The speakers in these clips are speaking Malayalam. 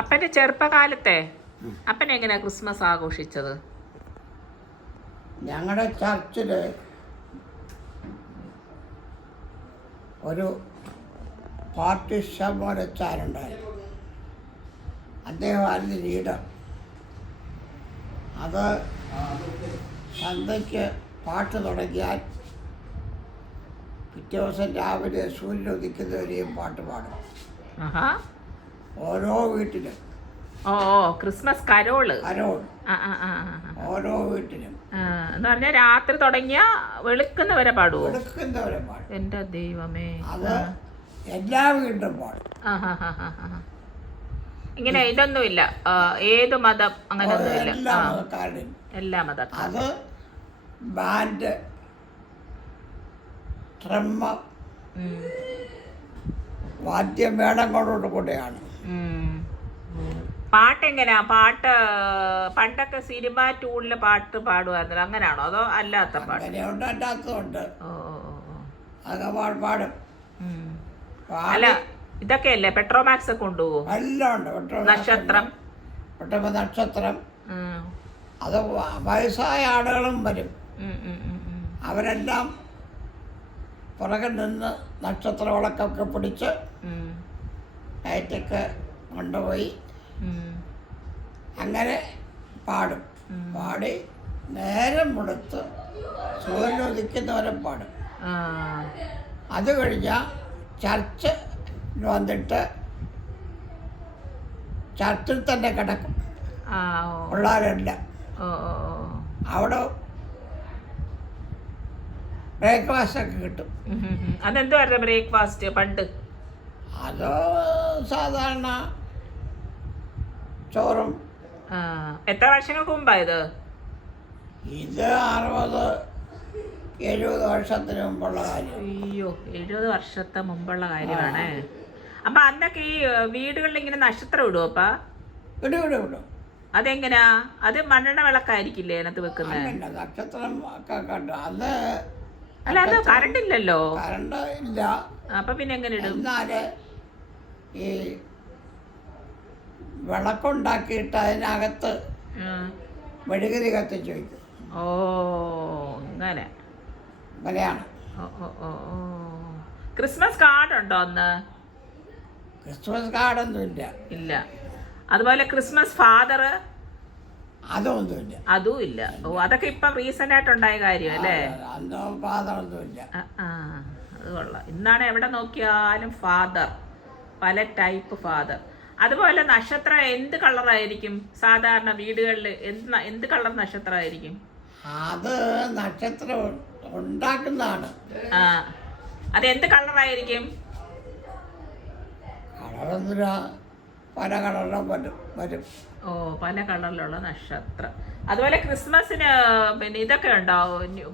അപ്പന്റെ ചെറുപ്പകാലത്തെ അപ്പൻ എങ്ങനെയാ ക്രിസ്മസ് ആഘോഷിച്ചത്? ഞങ്ങളുടെ ചർച്ചിൽ ഒരു പാർട്ടി ശമരച്ചാരുണ്ടായിരുന്നു. അദ്ദേഹമായിരുന്നു ലീഡർ. അത് സന്ധ്യയ്ക്ക് പാട്ട് തുടങ്ങിയാൽ പിറ്റേ ദിവസം രാവിലെ സൂര്യൻ ഉദിക്കുന്നവരെയും പാട്ട് പാടും. ഓരോ വീട്ടിലും ഓ ക്രിസ്മസ് കരോള് ഓരോ വീട്ടിലും എന്ന് പറഞ്ഞാൽ രാത്രി തുടങ്ങിയ വെളുക്കുന്നവരെ പാടുവോ? വെളുക്കുന്നവരെ പാടും. എന്റെ ദൈവമേ, അത് എല്ലാ വീട്ടിലും പാടും. ഇങ്ങനെ ഇതൊന്നുമില്ല, ഏത് മതം അങ്ങനെയൊന്നുമില്ല, എല്ലാ മതക്കാരുടെയും എല്ലാ മതക്കാരും. അത് ബാൻഡ്, ട്രമ്മ, വാദ്യമേളങ്ങളോട് കൂടെയാണ്. പാട്ടെങ്ങനെയാ? പാട്ട് പണ്ടൊക്കെ സിനിമ ടൂണില് പാട്ട് പാടുമായിരുന്നല്ലോ, അങ്ങനെയാണോ അതോ അല്ലാത്ത പാട്ട്? അങ്ങനെയുണ്ട്, അല്ലാത്തതുണ്ട്. അതൊക്കെ പാടും. അല്ല, ഇതൊക്കെയല്ലേ പെട്രോമാക്സ് ഒക്കെ കൊണ്ടുപോകും? എല്ലാം ഉണ്ട്. നക്ഷത്രം, നക്ഷത്രം. അത് വയസ്സായ ആളുകളും വരും. അവരെല്ലാം പുറകെ നിന്ന് നക്ഷത്ര വിളക്കൊക്കെ പിടിച്ച് ലൈറ്റൊക്കെ കൊണ്ടുപോയി അങ്ങനെ പാടും. പാടി നേരം മുടത്ത് സൂര്യൻ ഉദിക്കുന്നവരെ പാടും. അത് കഴിഞ്ഞാൽ ചർച്ച് വന്നിട്ട് ചർച്ചിൽ തന്നെ കിടക്കും പിള്ളേരെല്ലാം. അവിടെ ബ്രേക്ക്ഫാസ്റ്റ് ഒക്കെ കിട്ടും. അതെന്തുവായിരുന്നു ബ്രേക്ക്ഫാസ്റ്റ് പണ്ട്? അത് സാധാരണ ചോറും. എത്ര വർഷങ്ങൾക്ക് മുമ്പായത്? ഇത് 60-70 വർഷത്തിന് മുമ്പുള്ള കാര്യം. അയ്യോ, 70 വർഷത്തെ മുമ്പുള്ള കാര്യമാണ്. അപ്പൊ അന്നൊക്കെ ഈ വീടുകളിൽ ഇങ്ങനെ നക്ഷത്രം ഇടുവോ? അപ്പ ഇടും. അതെങ്ങനാ? അത് മണ്ണെണ്ണ വിളക്കായിരിക്കില്ലേ അതിനകത്ത് വെക്കുന്നത്? നക്ഷത്രം ഒക്കെ കണ്ടു. അത് അല്ല, അത് കറണ്ട് ഇല്ലല്ലോ. കറണ്ട് ഇല്ല. അപ്പൊ പിന്നെ എങ്ങനെ ഇടും? എന്നാല് ഈ വിളക്കുണ്ടാക്കിയിട്ട് അതിനകത്ത് മെഴുകുതിരി കത്തിച്ച് വയ്ക്കും. ഓ, അങ്ങനെയാണ്. ക്രിസ്മസ് കാർഡ് ഉണ്ടോ അന്ന്? ക്രിസ്മസ് കാർഡൊന്നുമില്ല. ഇല്ല. അതുപോലെ ക്രിസ്മസ് ഫാദർ അതൊന്നുമില്ല. അതും ഇല്ല. ഓ, അതൊക്കെ ഇപ്പൊ റീസെന്റ് ആയിട്ടുണ്ടായ കാര്യം അല്ലേ? അന്ന് ഫാദറൊന്നുമില്ല. അത് കൊള്ളാം. ഇന്നാണ് എവിടെ നോക്കിയാലും ഫാദർ, പല ടൈപ്പ് ഫാദർ. അതുപോലെ നക്ഷത്രം എന്ത് കളറായിരിക്കും സാധാരണ വീടുകളിൽ? എന്ത് കളർ നക്ഷത്രമായിരിക്കും? അത് നക്ഷത്രം ഉണ്ടാക്കുന്നതാണ്. അതെന്ത് കളറായിരിക്കും? കളറൊന്നുമില്ല, പല കളറിലും വരും. ഓ, പല കളറിലുള്ള നക്ഷത്രം. അതുപോലെ ക്രിസ്മസിന് പിന്നെ ഇതൊക്കെ ഉണ്ടോ?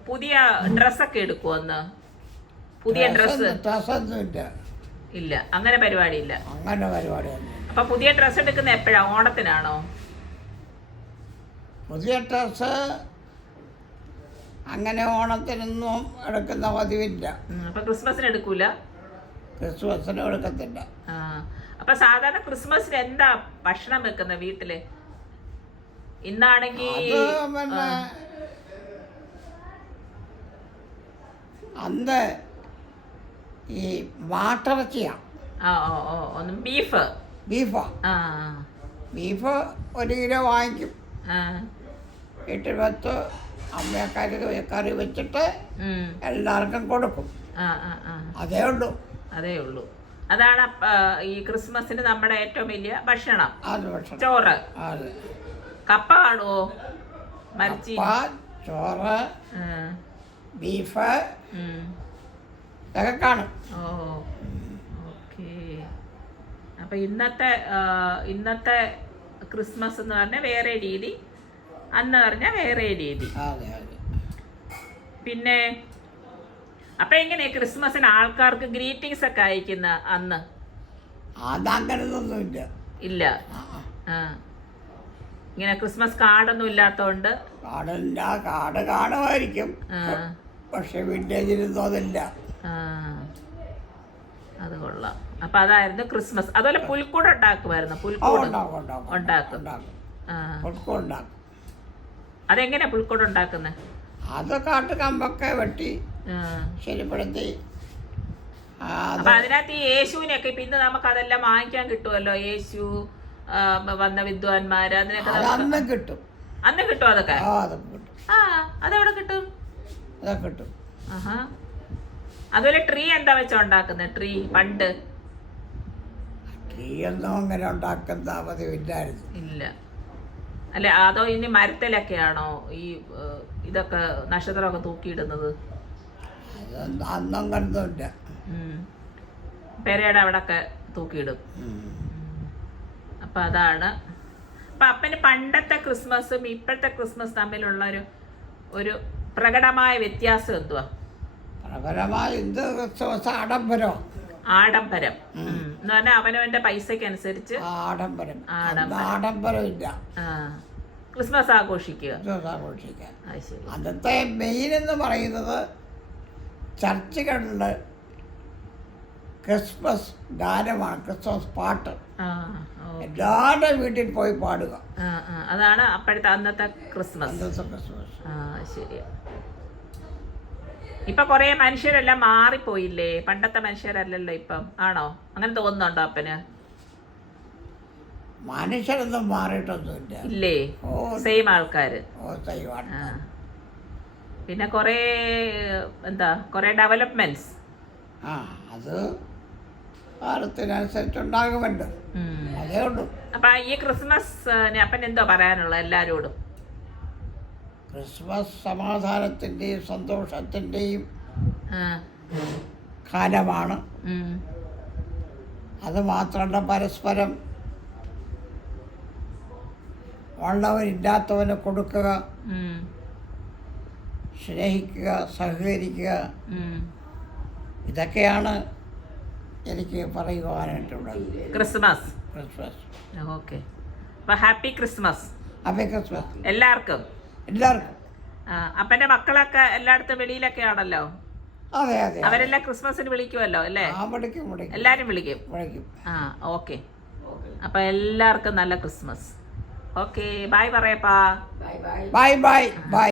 പുതിയ ഡ്രസ്സൊക്കെ എടുക്കുമോ അന്ന്? പുതിയ ഡ്രസ്സൊന്നുമില്ല. ഇല്ല, അങ്ങനെ പരിപാടി ഇല്ല. അപ്പൊ പുതിയ ഡ്രസ്സ് എടുക്കുന്ന എപ്പോഴാ? ഓണത്തിനാണോ? പുതിയ ഡ്രസ്സ് അങ്ങനെ ഓണത്തിനൊന്നും എടുക്കുന്ന പതിവില്ല. അപ്പൊ ക്രിസ്മസിന് എടുക്കൂല? ക്രിസ്മസിന് എടുക്കത്തില്ല. അപ്പൊ സാധാരണ ക്രിസ്മസിന് എന്താ ഭക്ഷണം വെക്കുന്ന വീട്ടില്? ഇന്നാണെങ്കിൽ പിന്നെ അന്ന് ഈ മാട്ടിറച്ചിയാ. ബീഫാ. ബീഫ് 1 കിലോ വാങ്ങിക്കും. വീട്ടിൽ വെച്ച് അമ്മയക്കാര് കറി വെച്ചിട്ട് എല്ലാവർക്കും കൊടുക്കും. അതേ ഉള്ളൂ. അതാണ് ഈ ക്രിസ്മസിന് നമ്മുടെ ഏറ്റവും വലിയ ഭക്ഷണം. ചോറ്. കപ്പ കാണുവോ? മരിച്ചി, ചോറ്, ബീഫ് ഇതൊക്കെ കാണും. ഓക്കേ. അപ്പൊ ഇന്നത്തെ ക്രിസ്മസ് എന്ന് പറഞ്ഞാൽ വേറെ രീതി, അന്ന് പറഞ്ഞാൽ വേറെ രീതി. പിന്നെ അപ്പൊ എങ്ങനെ ക്രിസ്മസിന് ആൾക്കാർക്ക് ഗ്രീറ്റിംഗ്സ് ഒക്കെ അയക്കുന്ന അന്ന്? അതങ്ങനൊന്നുമില്ല. ഇല്ല. ഇങ്ങനെ ക്രിസ്മസ് കാർഡൊന്നും ഇല്ലാത്തോണ്ട്. കാർഡ് കാണുമായിരിക്കും, പക്ഷെ വില്ലേജിലൊന്നും അതില്ല. അത് കൊള്ളാം. അപ്പൊ അതായിരുന്നു ക്രിസ്മസ്. അതുപോലെ പുൽക്കൂട് ഉണ്ടാക്കുമായിരുന്നു. പുൽക്കൂട് ഉണ്ടാക്കും. ആ, പുൽക്കൂട് ഉണ്ടാക്കും. അതെങ്ങനെയാ പുൽക്കൂട് ഉണ്ടാക്കുന്നത്? അത് കാട്ടുകമ്പൊക്കെ വെട്ടി ശരിപ്പെടുത്തി. അപ്പൊ അതിനകത്ത് ഈ യേശുവിനെയൊക്കെ ഇപ്പൊ ഇന്ന് നമുക്ക് അതെല്ലാം വാങ്ങിക്കാൻ കിട്ടുമല്ലോ. യേശു വന്ന വിദ്വാൻമാര് അതിനൊക്കെ അന്ന് കിട്ടും. അന്ന് കിട്ടും അതൊക്കെ? അതൊക്കെ കിട്ടും. അതെവിടെ കിട്ടും? അതൊക്കെ കിട്ടും. ആഹാ. അതുപോലെ ട്രീ എന്താ വെച്ചാ ഉണ്ടാക്കുന്നത്? ട്രീ പണ്ട് ട്രീ ഒന്നും അങ്ങനെ ഉണ്ടാക്കുന്ന പതിവില്ലായിരുന്നു. ഇല്ല അല്ലെ? അതോ ഇനി മരത്തിലൊക്കെയാണോ ഈ ഇതൊക്കെ നക്ഷത്രമൊക്കെ തൂക്കിയിടുന്നത്? അന്നും കണ്ടതില്ല. പെരയുടെ അവിടെയൊക്കെ തൂക്കിയിടും. അപ്പൊ അതാണ്. അപ്പൊ അപ്പന് പണ്ടത്തെ ക്രിസ്മസും ഇപ്പോഴത്തെ ക്രിസ്മസ് തമ്മിലുള്ള ഒരു പ്രകടമായ വ്യത്യാസം എന്തുവാ? പ്രകടമായ എന്ത് ക്രിസ്മസ്? ആഡംബരം. ആഡംബരം എന്ന് പറഞ്ഞാൽ അവനവന്റെ പൈസക്ക് അനുസരിച്ച് ആഡംബരം. ആഡംബരമില്ല. ക്രിസ്മസ് ആഘോഷിക്കുക. ആഘോഷിക്കുക. അന്നത്തെ മെയിൻ എന്ന് പറയുന്നത് ചർച്ചുകളിൽ ക്രിസ്മസ് ഗാനമാണ്, ക്രിസ്മസ് പാട്ട്. എല്ലാവരുടെ വീട്ടിൽ പോയി പാടുക. അതാണ് അപ്പോഴത്തെ അന്നത്തെ ക്രിസ്മസ്. ശരിയാ. ഇപ്പൊ കൊറേ മനുഷ്യരെല്ലാം മാറിപ്പോയില്ലേ? പണ്ടത്തെ മനുഷ്യരല്ലല്ലോ ഇപ്പം. ആണോ? അങ്ങനെ തോന്നുന്നുണ്ടോ അപ്പന്? മനുഷ്യരൊന്നും മാറിയിട്ടൊന്നുമില്ല. ഇല്ലേ? സെയിം ആൾക്കാര്. പിന്നെ കൊറേ കൊറേ ഡെവലപ്മെന്റ്സ്. അത് കാലത്തിനനുസരിച്ചുണ്ടാകുമല്ലോ. അതേ ഉള്ളൂ. അപ്പൊ ഈ ക്രിസ്മസ് അപ്പൻ എന്തോ പറയാനുള്ളത് എല്ലാരോടും? ക്രിസ്മസ് സമാധാനത്തിന്റെയും സന്തോഷത്തിന്റെയും കാലമാണ്. അത് മാത്രമല്ല, പരസ്പരം ഉള്ളവരില്ലാത്തവന് കൊടുക്കുക, സ്നേഹിക്കുക, സഹകരിക്കുക. ഇതൊക്കെയാണ് എനിക്ക് പറയുവാനായിട്ടുള്ളത്. ക്രിസ്മസ്. ഓക്കെ. അപ്പൊ ഹാപ്പി ക്രിസ്മസ്. ഹാപ്പി ക്രിസ്മസ് എല്ലാവർക്കും. എല്ലാവർക്കും. അപ്പന്റെ മക്കളൊക്കെ എല്ലായിടത്തും വെളിയിലൊക്കെ ആണല്ലോ. അതെ അതെ. അവരെല്ലാം ക്രിസ്മസിന് വിളിക്കുമല്ലോ അല്ലേ? എല്ലാരും വിളിക്കും. ഓക്കെ. അപ്പൊ എല്ലാവർക്കും നല്ല ക്രിസ്മസ്. ഓക്കെ. ബൈ പറയപ്പാ. Bye bye by.